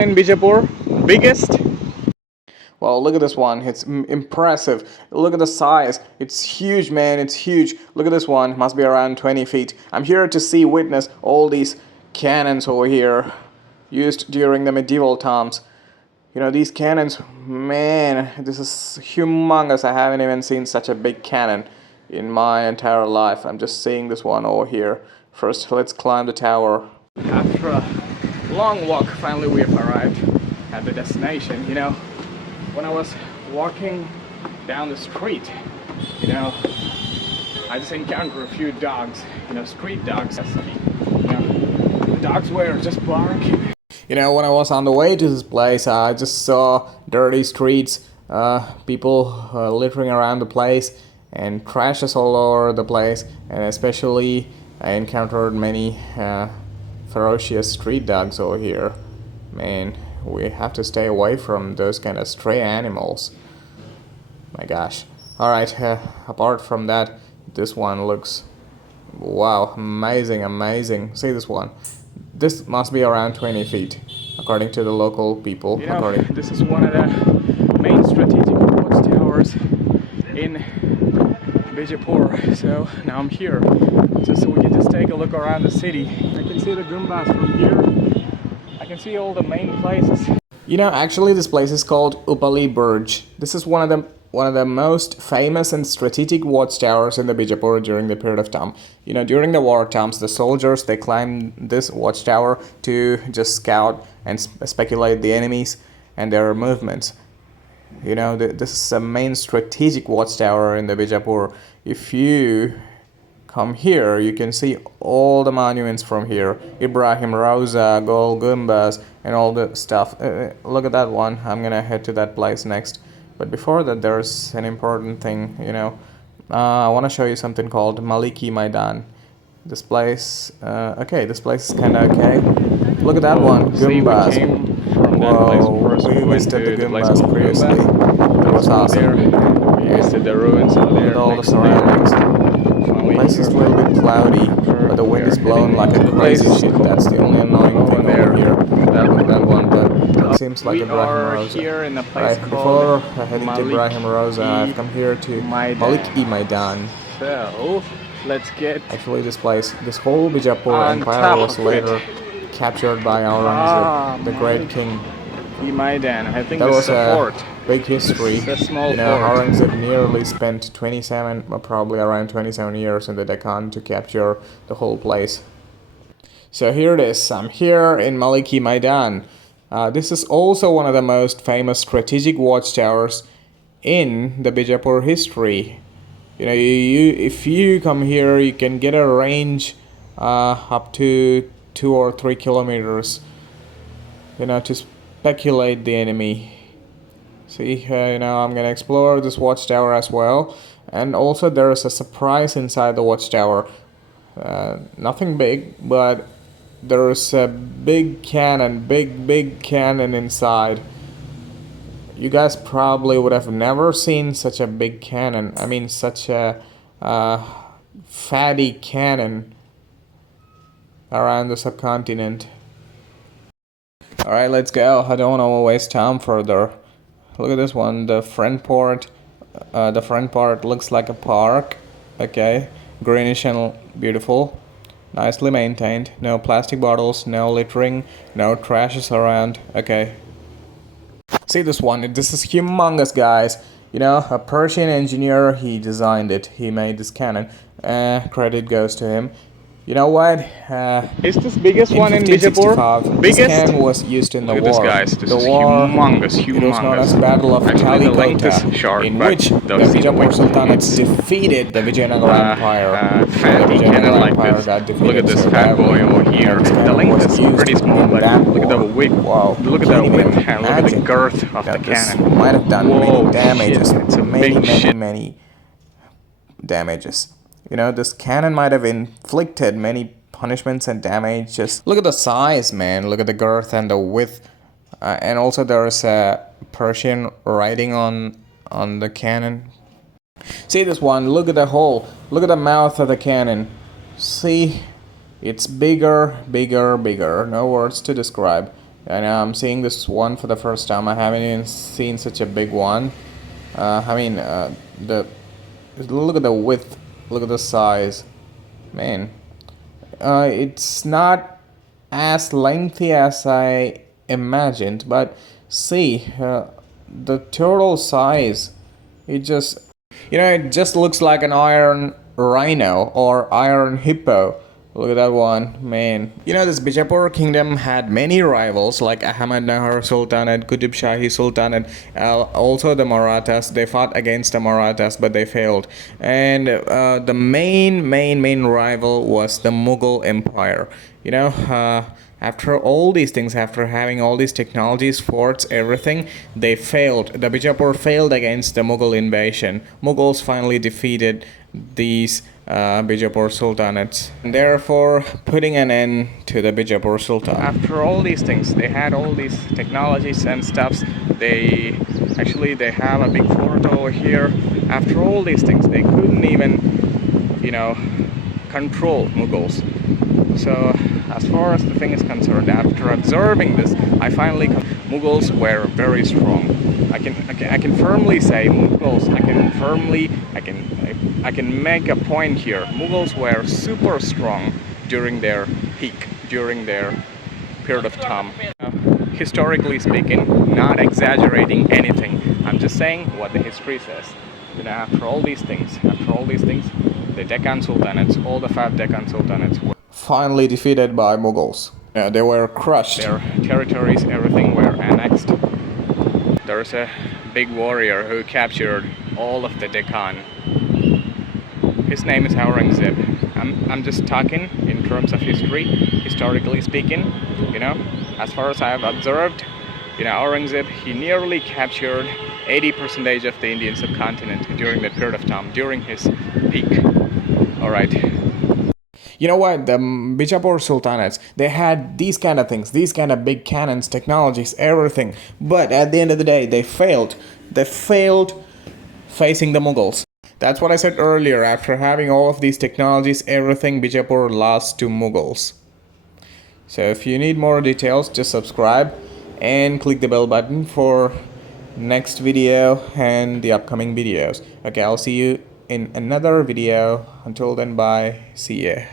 In Bijapur, biggest. Well, look at this one. It's impressive. Look at the size. It's huge, man. It's huge. Look at this one. Must be around 20 feet. I'm here to witness all these cannons over here used during the medieval times. You know, these cannons, man, this is humongous. I haven't even seen such a big cannon in my entire life. I'm just seeing this one over here. First, let's climb the tower. After a long walk, finally we have arrived at the destination. You know, when I was walking down the street, you know, I just encountered a few dogs, you know, street dogs. You know, the dogs were just barking. You know, when I was on the way to this place, I just saw dirty streets, people littering around the place, and trashes all over the place, and especially I encountered many ferocious street dogs over here. Man, we have to stay away from those kind of stray animals. My gosh. Alright, apart from that, this one looks, wow, amazing, amazing. See this one. This must be around 20 feet, according to the local people. You know, this is one of the main strategic watchtowers in Bijapur. So now I'm here, just so we can just take a look around the city. I can see the Gumbas from here. I can see all the main places. You know, actually this place is called Upali Burj. This is one of the most famous and strategic watchtowers in the Bijapur during the period of time. You know, during the war times, the soldiers, they climbed this watchtower to just scout and speculate the enemies and their movements. You know, this is a main strategic watchtower in the Bijapur. If you come here, you can see all the monuments from here. Ibrahim Rauza, Gol Gumbas, and all the stuff. Look at that one. I'm gonna head to that place next. But before that, there's an important thing, you know. I want to show you something called Maliki Maidaan. This place, okay, this place is kind of okay. Look at that one, Gumbas. Whoa, we visited the Gumbas previously. That was awesome. We visited the ruins over there. All the surroundings. The place is a little bit cloudy, but the wind is blowing like a crazy shit. That's the only annoying thing over here. That one, but that seems like Ibrahim Rosa. Right, before heading to Ibrahim Rosa, I've come here to Malik-i Maidan. So, let's get. Actually, this place, this whole Bijapur Empire was later captured by Aurangzeb, the great king. Maidan, I think that was a fort. Big history. A small Aurangzeb nearly spent 27, probably around 27 years in the Deccan to capture the whole place. So here it is. I'm here in Maliki Maidan. This is also one of the most famous strategic watchtowers in the Bijapur history. You know, if you come here, you can get a range up to 2 or 3 kilometers. You know, to speculate the enemy. See, you know, I'm gonna explore this watchtower as well, and also there is a surprise inside the watchtower. Nothing big, but there is a big cannon, big cannon inside. You guys probably would have never seen such a big cannon. I mean, such a fatty cannon around the subcontinent. Alright, let's go. I don't want to waste time further. Look at this one. The front part looks like a park. Okay, greenish and beautiful, nicely maintained. No plastic bottles, no littering, no trashes around. Okay. See this one. This is humongous, guys. You know, a Persian engineer. He designed it. He made this cannon. Credit goes to him. You know what? Is this biggest one in Bijapur? Biggest? This cannon was used in the war. This, guys. This is humongous. It was known as Battle of Talikota, in which the Bijapur Sultanates defeated the Vijayanagara Empire. Fatty cannon like this. Look at this fat boy over here. The length is pretty small, but look at the width. Wow. Look at the width and look at the girth of the cannon. Might have done many damages. It's a many damages. You know, this cannon might have inflicted many punishments and damages. Look at the size, man. Look at the girth and the width. And also there is a Persian writing on the cannon. See this one. Look at the hole. Look at the mouth of the cannon. See? It's bigger. No words to describe. And I'm seeing this one for the first time. I haven't even seen such a big one. The look at the width, look at the size, man. It's not as lengthy as I imagined, but see, the total size, it just, it just looks like an iron rhino or iron hippo. Look at that one, man. This Bijapur kingdom had many rivals like Ahmednagar Sultanate, Qutub Shahi Sultanate, also the Marathas. They fought against the Marathas, but they failed. And the main rival was the Mughal Empire. After all these things, after having all these technologies, forts, everything, they failed. The Bijapur failed against the Mughal invasion. Mughals finally defeated these Bijapur Sultanates, and therefore putting an end to the Bijapur Sultan. After all these things, they had all these technologies and stuffs. They have a big fort over here. After all these things, they couldn't even, control Mughals. So as far as the thing is concerned, after observing this, I finally Mughals were very strong. I can firmly say Mughals. I can make a point here. Mughals were super strong during their peak, during their period of time. Historically speaking, not exaggerating anything. I'm just saying what the history says. After all these things, the Deccan Sultanates, all the 5 Deccan Sultanates were finally defeated by Mughals. They were crushed. Their territories, everything were annexed. There's a big warrior who captured all of the Deccan. His name is Aurangzeb. I'm just talking in terms of history, historically speaking. As far as I have observed, Aurangzeb, he nearly captured 80% of the Indian subcontinent during that period of time, during his peak. Alright. You know what? The Bijapur Sultanates, they had these kind of things, these kind of big cannons, technologies, everything. But at the end of the day, they failed. They failed facing the Mughals. That's what I said earlier. After having all of these technologies, everything, Bijapur lost to Mughals. So if you need more details, just subscribe and click the bell button for next video and the upcoming videos. Okay, I'll see you in another video. Until then, bye. See ya.